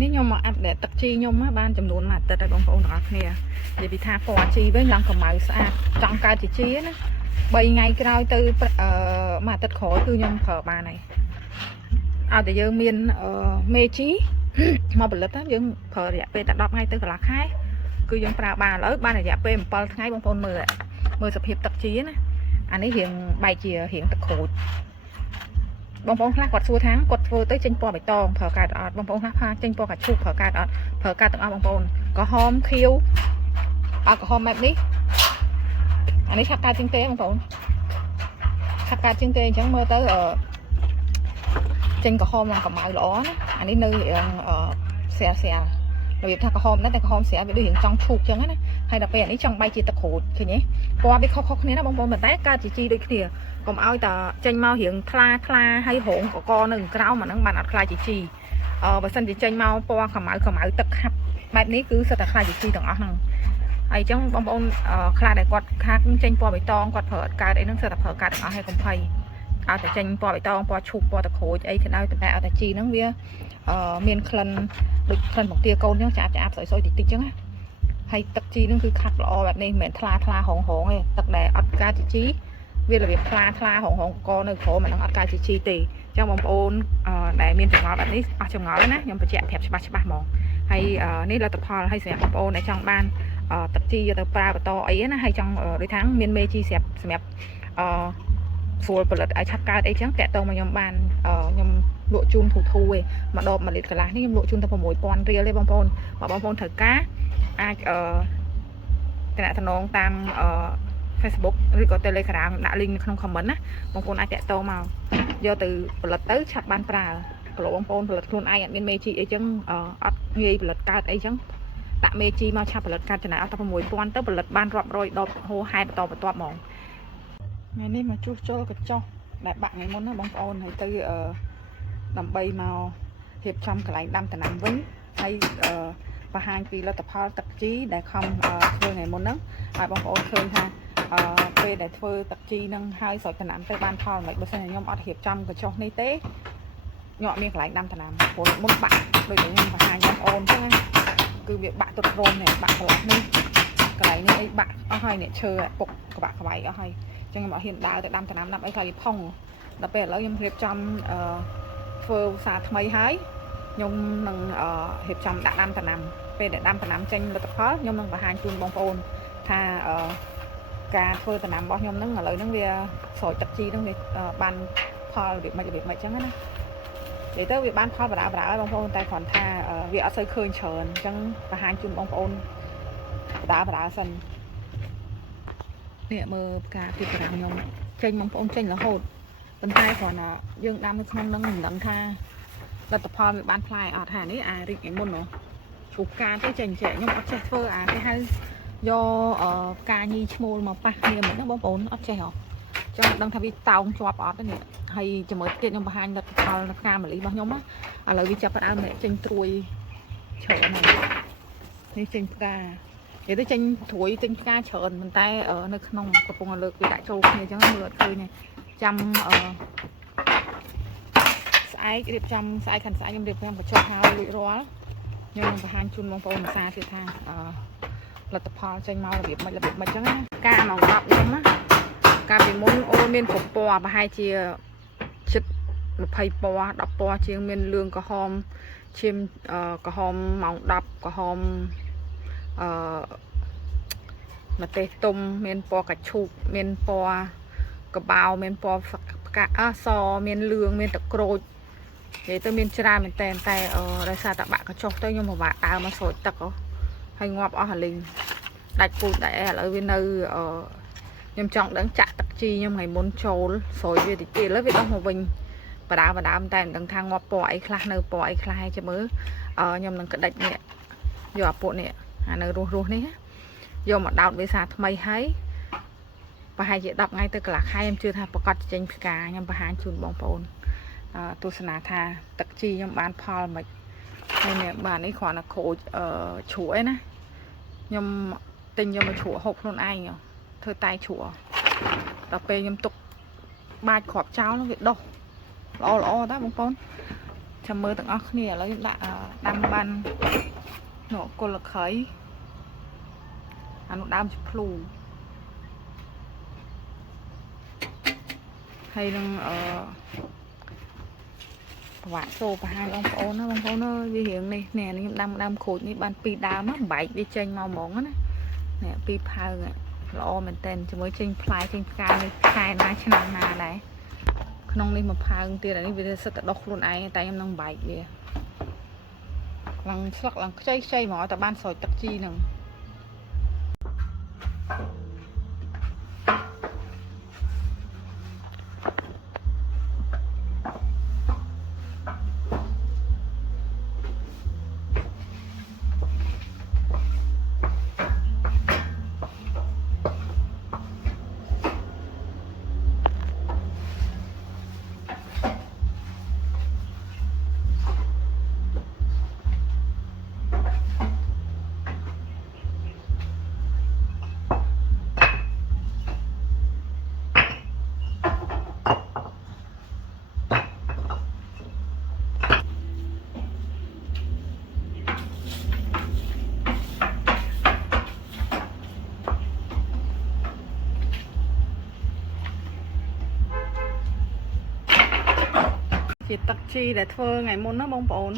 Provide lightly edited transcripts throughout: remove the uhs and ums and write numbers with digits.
នេះខ្ញុំមកអាប់ដេតទឹកជីខ្ញុំបានចំនួនមួយអាទិត្យហើយបងប្អូនទាំងអស់គ្នានិយាយពីថាពណ៌ជីវិញឡើងកម្ៅស្អាតចង់កើតជីណា3ថ្ងៃក្រោយទៅមួយអាទិត្យក្រោយគឺខ្ញុំប្រើបានហើយឲ្យតែយើងមានមេជីមកផលិតយើងប្រើរយៈពេលតែ10ថ្ងៃទៅកន្លះខែគឺយើងប្រើបានឥឡូវបានរយៈពេល7ថ្ងៃបងប្អូនមើលសភាពទឹកជីណាអានេះរៀងបែកជារៀងទឹកក្រូចបងប្អូនខ្លះគាត់សួរថាគាត់ធ្វើទៅចេញពណ៌បៃតងប្រើកើតអត់បងប្អូនខ្លះថាចេញពណ៌កាឈូកប្រើកើតអត់ប្រើកើតទាំងអស់បងប្អូនក្រហមខៀវអត់ក្រហមបែបនេះអានេះឆាប់កើតជាងទេបងប្អូនឆាប់កើតជាងទេអញ្ចឹងមើលទៅចេញក្រហមឡើងកម្ៅល្អណាអានេះនៅស្រាលរបៀបថាក្រហមណាតែក្រហមស្រាលវាដូចរៀងចង់ឈូកអញ្ចឹងណាហើយដល់ពេលអានេះចង់បែកជាទឹកក្រូចឃើញទេពណ៌វាខុសៗគ្នាណាបងប្អូនប៉ុន្តែកើតជាជីដូចគ្នាកុំឲ្យតែចេញមករៀងថ្លាហើយរងកនៅក្រោមអាហ្នឹងបានអត់ខ្លាចជាជីបើសិនជាចេញមកពណ៌ខ្មៅទឹកខាប់បែបនេះគឺសិតតែខ្លាចជាជីទាំងអស់ហ្នឹងហើយអញ្ចឹងបងប្អូនខ្លះដែលគាត់ខាត់ចេញពណ៌បៃតងគាត់ប្រើអត់កើតអីហ្នឹងសិតតែប្រើកើតទាំងអស់ហើយកុំភ័យឲ្យតែចេញពណ៌បៃតងពណ៌ឈូកពណ៌ទឹកក្រូចអីក៏ដោយតែឲ្យតែជីហ្នឹងវាមានក្លិនដូចក្លិនបង្គាកូនអញ្ចឹងចាបសុយតិចអញ្ចឹងណាហើយទឹកជីហ្នឹងគឺខាត់ល្អបែបនេះមិនមែនថ្លាហងទេទឹកដែលអត់កើតជាជីវារបៀបថ្លាហងកនៅក្រោមអាហ្នឹងអត់កើតជាជីទេអញ្ចឹងបងប្អូនដែលមានចម្ងល់បែបនេះអស់ចម្ងល់ណាខ្ញុំបញ្ជាក់ប្រាប់ច្បាស់ហ្មងហើយនេះលទ្ធផលហើយសម្រាប់បងប្អូនដែលចង់បានទឹកជីយកទៅប្រើបន្តអីណាហើយចង់ដូចថាមានមេជីសម្រាប់ស្រួលផលិតឲ្យឆាប់កើតអីចឹងតាក់ទងមកខ្ញុំបានខ្ញុំលក់ជូនធូឯងមួយដប1លីត្រកន្លះនេះខ្ញុំលក់ជូនតែ6000រៀលទេបងប្អូនបើបងប្អូនត្រូវការអាចតំណងតាម Facebook ឬក៏ Telegram ដាក់ link នៅក្នុង comment ណាបងប្អូនអាចតាក់ទងមកយកទៅផលិតទៅឆាប់បានប្រើព្រោះបងប្អូនផលិតខ្លួនឯងអត់មានមេជីអីចឹងអត់ងាយផលិតកើតអីចឹងដាក់មេជីមកឆាប់ផលិតកើតចំណាយអស់តែ6000ទៅផលិតបានរាប់រយដបហូរហែបន្តបន្ទាប់ហ្មងថ្ងៃនេះមកជួសជុលកញ្ចុះដែលបាក់ថ្ងៃមុនណាបងប្អូនហើយទៅដើម្បីមករៀបចំកន្លែងដាំដំណាំវិញហើយបង្ហាញពីលទ្ធផលទឹកជីដែលខំធ្វើថ្ងៃមុនហ្នឹងហើយបងប្អូនឃើញថាពេលដែលធ្វើទឹកជីហ្នឹងហើយស្រោចដំណាំទៅបានផលមិនបើសិនជាខ្ញុំអត់រៀបចំកញ្ចុះនេះទេខ្ញុំអត់មានកន្លែងដាំដំណាំព្រោះមុនបាក់ដូចខ្ញុំបង្ហាញបងប្អូនអញ្ចឹងគឺវាបាក់ទុតរមនេះបាក់កន្លះនេះកន្លែងនេះអីបាក់អស់ហើយអ្នកឈើពុកក្បាក់ក្បាយអស់ហើយអញ្ចឹងខ្ញុំអត់ហ៊ានដើរទៅដាំដំណាំដាំអីខ្លាចវាផុងដល់ពេលឥឡូវខ្ញុំរៀបចំធ្វើឧស្សាហ៍ថ្មីហើយខ្ញុំនឹងរៀបចំដាក់ដាំដំណាំពេលដែលដាំដំណាំចេញលទ្ធផលខ្ញុំនឹងបង្ហាញជូនបងប្អូនថាការធ្វើដំណាំរបស់ខ្ញុំហ្នឹងឥឡូវហ្នឹងវាស្រោចទឹកជីហ្នឹងវាបានផលរបៀបម៉េចចឹងណានិយាយទៅវាបានផលបដាហើយបងប្អូនតែគ្រាន់ថាវាអត់សូវឃើញច្រើនអញ្ចឹងបង្ហាញជូនបងប្អូនបដាសិននេះមើលផ្កាពីប្រាំខ្ញុំចេញបងប្អូនចេញរហូតប៉ុន្តែគ្រាន់តែយើងដាំនៅក្នុងហ្នឹងមិនដឹងថាលទ្ធផលវាបានផ្លែអត់ថានេះអារីកឯមុនហ៎ឈូសផ្កាទៅចេញចែកខ្ញុំអត់ចេះធ្វើអាគេហៅយកផ្កាញីឈ្មោលមកប៉ះគ្នាមិនណាបងប្អូនអត់ចេះហ៎ចង់ដឹងថាវាតោងជាប់អត់ទេនេះហើយជាមួយទៀតខ្ញុំបង្ហាញលទ្ធផលផ្កាម្លិះរបស់ខ្ញុំណាឥឡូវវាចាប់ផ្ដើមចេញត្រួយច្រើននេះចេញផ្កានិយាយទៅចេញត្រួយចេញផ្កាច្រើនប៉ុន្តែនៅក្នុងកំពុងលើកវាដាក់ចូលគ្នាអញ្ចឹងមើលអត់ឃើញទេចាំស្អែករៀបចំស្អែកខាងស្អែកខ្ញុំរៀបចំកញ្ចុះហើយលួចរាល់ខ្ញុំនឹងបង្ហាញជូនបងប្អូនភាសាទៀតថាលទ្ធផលចេញមករបៀបម៉េចអញ្ចឹងណាការមក10ខ្ញុំណាកាលពីមុនអូនមានគ្រប់ពណ៌ប្រហែលជាជិត20ពណ៌10ពណ៌ជាងមានលឿងក្រហមឈាមក្រហមម៉ោង10ក្រហមម្ទេសទុំមានពណ៌កាឈូកមានពណ៌កបោមានពណ៌ផ្កាសមានលឿងមានទឹកក្រូចនិយាយទៅមានច្រើនមែនតែដោយសារតែបាក់កញ្ចុះទៅខ្ញុំពិបាកដើរមកស្រោចទឹកហើយងាប់អស់អាលីងដាច់ពូជតែឥឡូវវានៅខ្ញុំចង់ដឹងចាក់ទឹកជីខ្ញុំថ្ងៃមុនចូលស្រោចវាតិចទៀតឥឡូវវាដោះមកវិញបដាតែមិនដឹងថាងាប់ពណ៌អីខ្លះនៅពណ៌អីខ្លះហើយចាំមើលខ្ញុំនឹងក្តិចនេះយកអាពួកនេះអានៅរស់នេះយកមកដោតវាសាថ្មីហើយប្រហែលជា10ថ្ងៃទៅកន្លះខែខ្ញុំជឿថាប្រកាសចេញផ្កាខ្ញុំបង្ហាញជូនបងប្អូនទស្សនាថាទឹកជីខ្ញុំបានផលមិនហើយនេះបាទនេះគ្រាន់តែក្រូចជ្រក់ឯណាខ្ញុំទិញយកមកជ្រក់ហូបខ្លួនឯងធ្វើតែជ្រក់ដល់ពេលខ្ញុំទុកបាច់គ្រាប់ចោលវាដុះល្អតាបងប្អូន chầm mơ tặng óc nè lấy đã đam ban nọ cô là khởi nó đam chụp lù hay đang vạ xô và hai bông phố nó vi hiện này nè nó đam khối như ban pi đào nó bảy đi tranh màu mỏng á nè pi phao lo mình tên cho mới tranh fly tranh cao này khai nói cho năng nào đấy không đi mà phao tiền này bây giờ sẽ đọc luôn ai tay em đang bảy về lần sắc lần chơi mỏ tại ban sỏi tắc chi nè tắc chi để thơ ngày môn nó bông bồn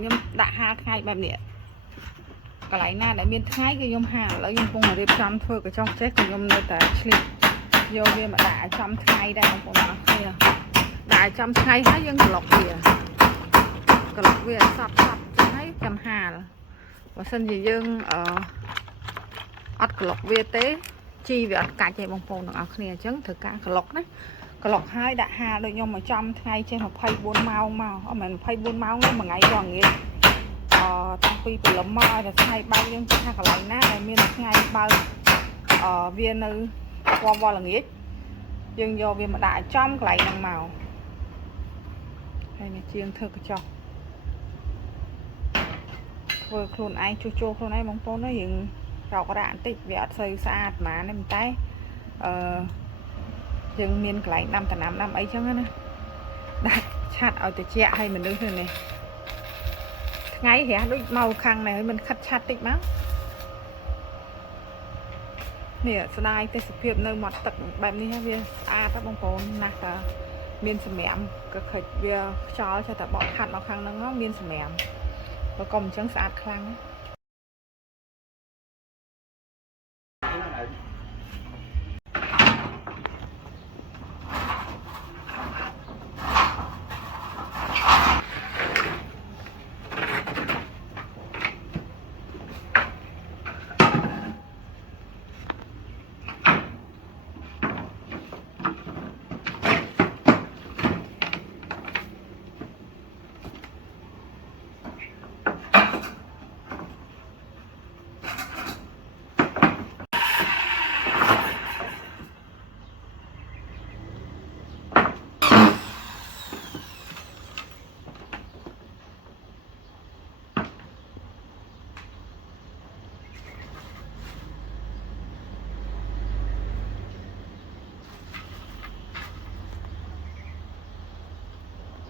nhưng đã hai ngàyแบบเนี้ยcái này na để miên thái cái nhom hà lấy nhom bông là đẹp trăm thơ cái trong chết cái nhom nơi tại slip vô kia mà đã trăm ngày đây bông bồn nó kia đã trăm ngày hết dân cái lọc sập thấy trăm hà và sân gì dân ớt cái lọc về tế chi về ớt cà chạy bông bồn nó kia chấn thực cả cái lọc đấy cái lọc hai đã hà đôi nhom mà trăm ngày trên học phay buôn mau ở mình phay buôn mau nó mà ngày cònงี้tăng pi từ lấm mò là ngày bao nhiêu hai cái lạnh nát này miền ngày bao viên nữ qua là nghĩa nhưng do viên mà đã trong cái lạnh năng màu hay là chiên thơ cái cho vừa khuôn ai chua khuôn ai bóng phố nó hiện rau có đạn tích vẹt xây xa mà nên tay nhưng miền cái lạnh năm từ năm ấy chứ nữa đặt chặt ở từ chẹ hay mình đứng thường này ngay hả đôi màu khăn này mình khắt chặt tích máu nè slide tới sự việc nơi mặt tậtแบบนี้ฮะcác bông phố nè miền sầm mềm cái khởi việc choแต่bỏ khăn vào khăn nó miền sầm mềm và còn trắng sạch khăn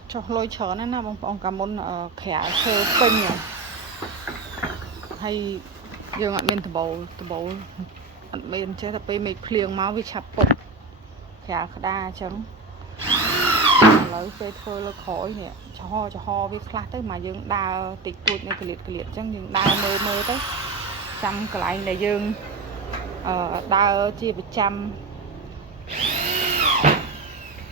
cho lôi chở nó bông bông cả môn khẻ sơ pin hay dương ăn bên từ bầu ăn bên chế tập bên khiêng máu với chập bột khẻ đa trắng lấy cây thơ nó khỏi nè cho ho với khát tới mà dương đa tịch tuột này cái liệt chẳng dương đa mơ tới trăm cái lại này dương đa chia 100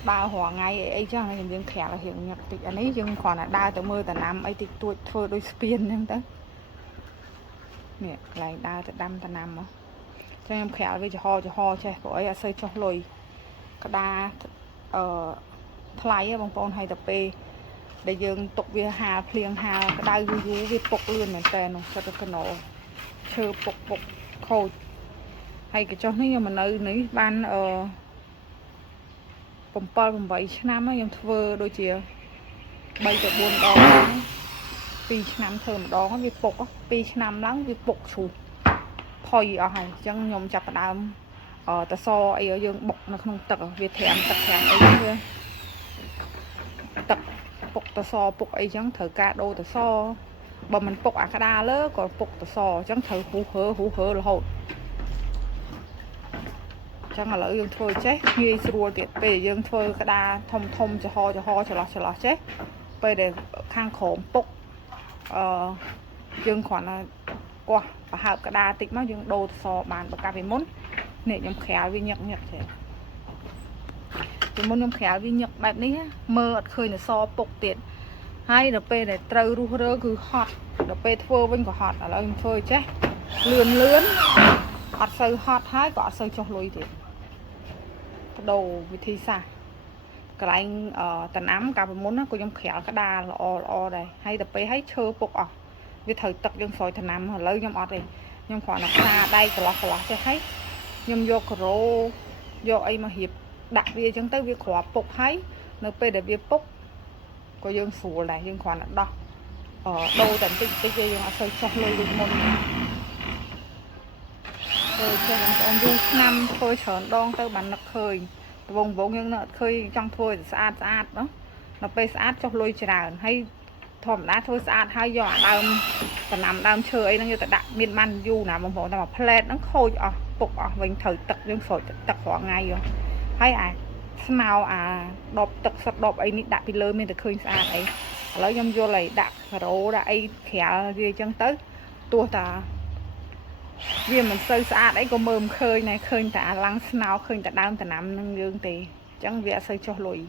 đa hòa ngay ấy chứ hình dương khẻ là hiện nhập tịch anh ấy dương còn là đa từ mưa từ năm ấy tịch tuột thơ đôi spin nên tới nè lại đa từ đâm từ năm mà cho em khẻ với cho ho chơi của ấy xây cho lùi cái đa thay bông bông hay tập p để dương tục về hà phiền hà cái đai vui về bọc luôn mình tên nó cho cái nổ chơi bọc khôi hay cái cho nó mà nơi này ban bông bảy năm á em thưa đôi chia bây giờ buồn đó pi năm thơm đó việc bọc á pi năm lắm việc bọc sụt thôi ở hay chân nhom chặt đam ta so ấy ở dương bọc nó không tật việc thèm ấy tật bọc tờ so phục ấy chẳng thử cả đô tờ so bà mình phục à cái đa lỡ còn phục tờ so chẳng thử hú hớ là hột chẳng là lỡ dương thôi chết như xua tiệt về dương thôi cái đa thông cho ho cho lọ chết về để khang khổ phục dương khoản là qua và hợp cái đa tích nó dương đô so bàn và cà phê muốn nè nhầm khéo vì nhật thế thì muốn nhầm khéo vì nhậtแบบนี้mơ khơi là so phục tiệt hay đợt pe để trâu ru rơ cứ hot đợt pe thưa bên của hot là em phơi chết lươn hot sơi hot hái cọ sơi cho lùi thì đầu vị thi xa cái anh tần ám cà muốn nó có trong khéo cái đà là o đây hay đợt pe hay chơi phục à vì thời tập dân sỏi thần ám lấy nhom ọt này nhom khoảng là xa đây cả lọ cho thấy nhom vô cro vô ấy mà hiệp đặc biệt chẳng tới việc khóa phục hay nơi pe để việc phục có dương sủa này dương khoản đó đâu tận tích dương sơi cho lôi được một rồi cho con du năm thôi sờn đong tới bàn nặc khơi vùng vốn nhưng nợ khơi trong thôi sát đó nó pe sát cho lôi tràn hay thòm đá thôi sát hay giỏ đam và nằm đam chơi nó như tại đặc miền man du nào mà tao mà plate nó khôi phục mình thời tật dương sỏi tật khoảng ngày rồi hay nào đọc tật sập đọc ấy nít đạp đi lơ mình được khơi xa ấy lấy nhom vô lại đạp rổ đã ấy khẽ gì chân tới tua ta vì mình sơi xa đấy có mơm khơi này khơi ta lăng nào khơi ta đam ta nằm nâng dương thì chẳng việc sơi cho lùi